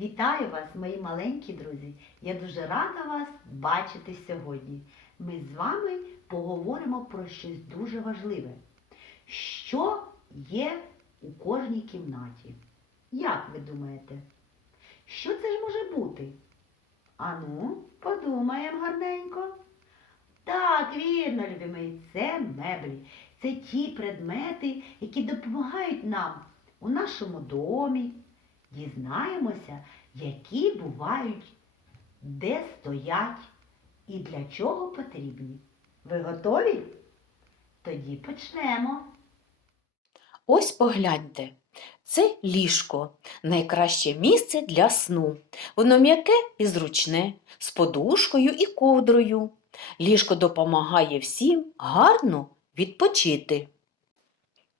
Вітаю вас, мої маленькі друзі! Я дуже рада вас бачити сьогодні. Ми з вами поговоримо про щось дуже важливе. Що є у кожній кімнаті? Як ви думаєте? Що це ж може бути? Ану, подумаємо гарненько. Так, вірно, любі мої, це меблі. Це ті предмети, які допомагають нам у нашому домі. Дізнаємося, які бувають, де стоять і для чого потрібні. Ви готові? Тоді почнемо. Ось погляньте. Це ліжко найкраще місце для сну. Воно м'яке і зручне, з подушкою і ковдрою. Ліжко допомагає всім гарно відпочити.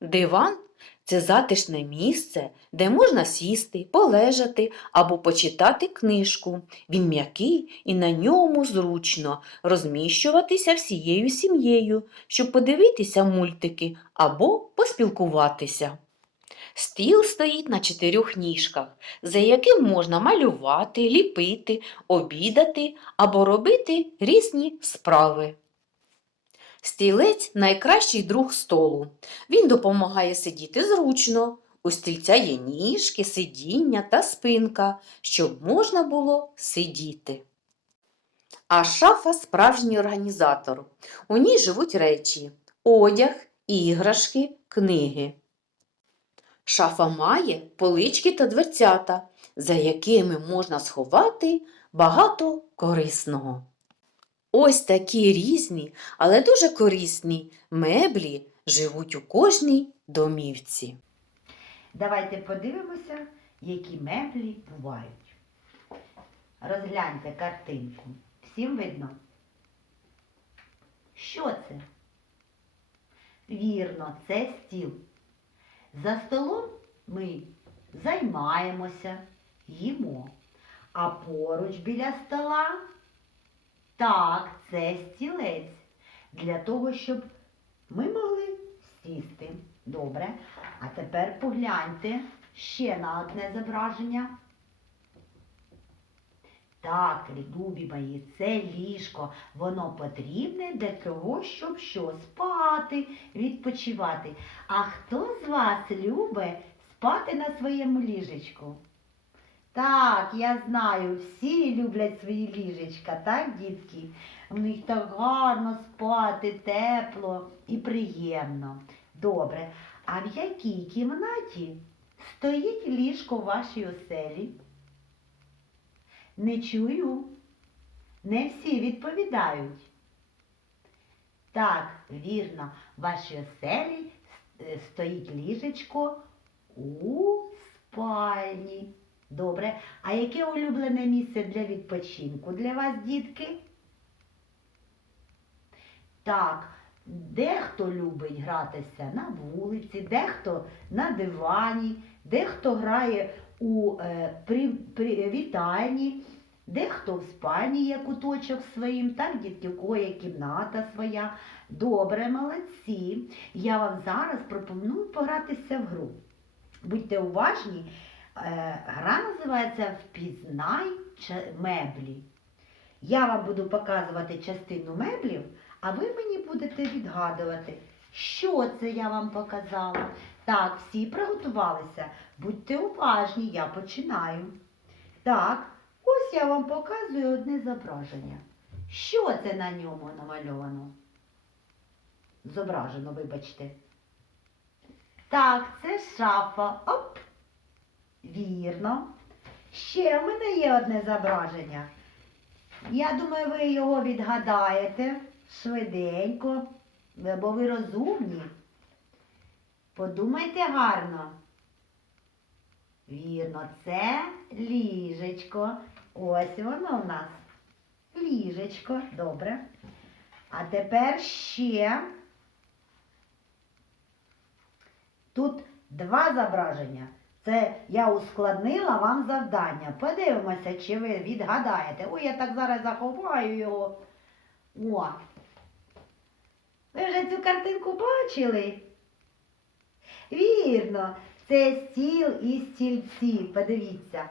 Диван це затишне місце, де можна сісти, полежати або почитати книжку. Він м'який і на ньому зручно розміщуватися всією сім'єю, щоб подивитися мультики або поспілкуватися. Стіл стоїть на чотирьох ніжках, за яким можна малювати, ліпити, обідати або робити різні справи. Стілець найкращий друг столу. Він допомагає сидіти зручно. У стільця є ніжки, сидіння та спинка, щоб можна було сидіти. А шафа справжній організатор. У ній живуть речі, одяг, іграшки, книги. Шафа має полички та дверцята, за якими можна сховати багато корисного. Ось такі різні, але дуже корисні меблі живуть у кожній домівці. Давайте подивимося, які меблі бувають. Розгляньте картинку. Всім видно? Що це? Вірно, це стіл. За столом ми займаємося, їмо. А поруч біля стола, так, це стілець. Для того, щоб ми могли сісти. Добре. А тепер погляньте ще на одне зображення. Так, любі мої, це ліжко. Воно потрібне для того, щоб що? Спати, відпочивати. А хто з вас любить спати на своєму ліжечку? Так, я знаю, всі люблять свої ліжечка, так, дітки? В них так гарно спати, тепло і приємно. Добре. А в якій кімнаті стоїть ліжко в вашій оселі? Не чую. Не всі відповідають. Так, вірно, в вашій оселі е, стоїть ліжечко у спальні. Добре. А яке улюблене місце для відпочинку для вас, дітки? Так, дехто любить гратися на вулиці, дехто на дивані, дехто грає у е, при, при, вітальні, дехто в спальні є куточок своїм, так, дітки, у кого є кімната своя. Добре, молодці. Я вам зараз пропоную погратися в гру. Будьте уважні. Е, Гра називається Впізнай меблі. Я вам буду показувати частину меблів, а ви мені будете відгадувати, що це я вам показала. Так, всі приготувалися. Будьте уважні, я починаю. Так, ось я вам показую одне зображення. Що це на ньому намальовано? Зображено, вибачте. Так, це шафа. Оп! Вірно. Ще в мене є одне зображення. Я думаю, ви його відгадаєте швиденько, бо ви розумні. Подумайте гарно. Вірно, це ліжечко. Ось воно в нас. Ліжечко. Добре. А тепер ще. Тут два зображення. Це я ускладнила вам завдання. Подивимося, чи ви відгадаєте. Ой, я так зараз заховаю його. О. Ви вже цю картинку бачили? Вірно, це стіл і стільці. Подивіться.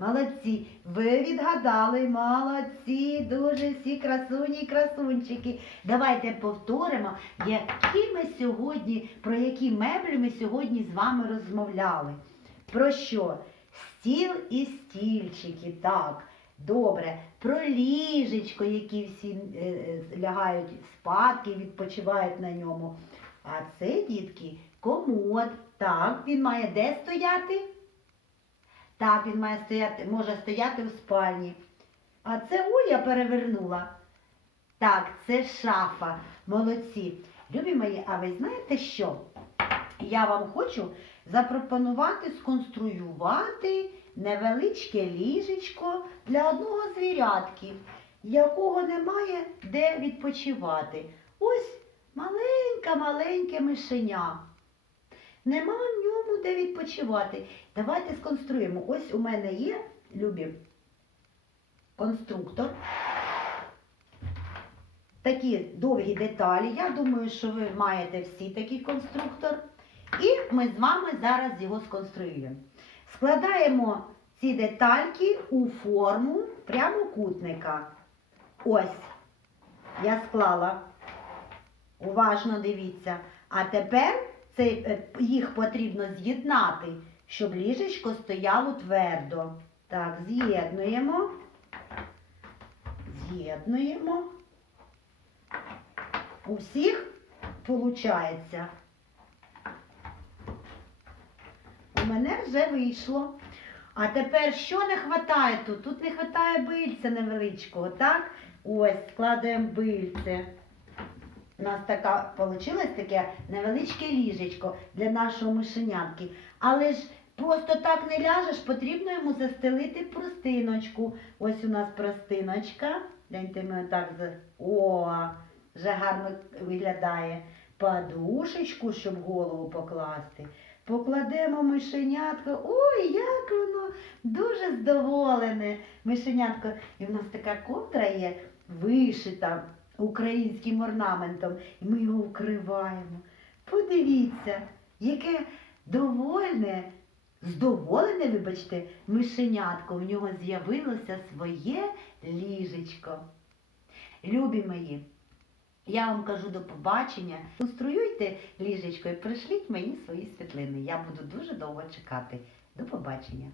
Молодці, ви відгадали, молодці, дуже всі красуні і красунчики. Давайте повторимо, які ми сьогодні, про які меблі ми сьогодні з вами розмовляли. Про що? Стіл і стільчики, так. Добре, про ліжечко, які всі е, е, лягають спадки, відпочивають на ньому. А це, дітки, комод. Так, він має де стояти? Так, він має стояти, може стояти в спальні. А це ой, я перевернула. Так, це шафа. Молодці. Любі мої, а ви знаєте що? Я вам хочу запропонувати сконструювати невеличке ліжечко для одного звірятки, якого немає де відпочивати. Ось маленьке-маленьке мишеня. Нема в ньому де відпочивати. Давайте сконструємо. Ось у мене є, любі, конструктор. Такі довгі деталі. Я думаю, що ви маєте всі такий конструктор. Ми з вами зараз його сконструюємо. Складаємо ці детальки у форму прямокутника. Ось. Я склала. Уважно дивіться. А тепер це, е, їх потрібно з'єднати, щоб ліжечко стояло твердо. Так, з'єднуємо. З'єднуємо. У всіх виходить. У мене вже вийшло. А тепер що не вистачає тут? Тут не вистачає бильця невеличкого, так? Ось, складаємо бильце. У нас така вийшло таке невеличке ліжечко для нашого мишенятки. Але ж просто так не ляжеш, потрібно йому застелити простиночку. Ось у нас простиночка. Гляньте, ми отак. О, вже гарно виглядає. Подушечку, щоб голову покласти. Покладемо мишенятко. Ой, як воно дуже здоволене. Мишенятко. І в нас така ковдра є вишита українським орнаментом, і ми його вкриваємо. Подивіться, яке довольне, здоволене, вибачте, мишенятко. В нього з'явилося своє ліжечко. Любі мої, я вам кажу до побачення. Конструюйте ліжечко і пришліть мені свої світлини. Я буду дуже довго чекати. До побачення.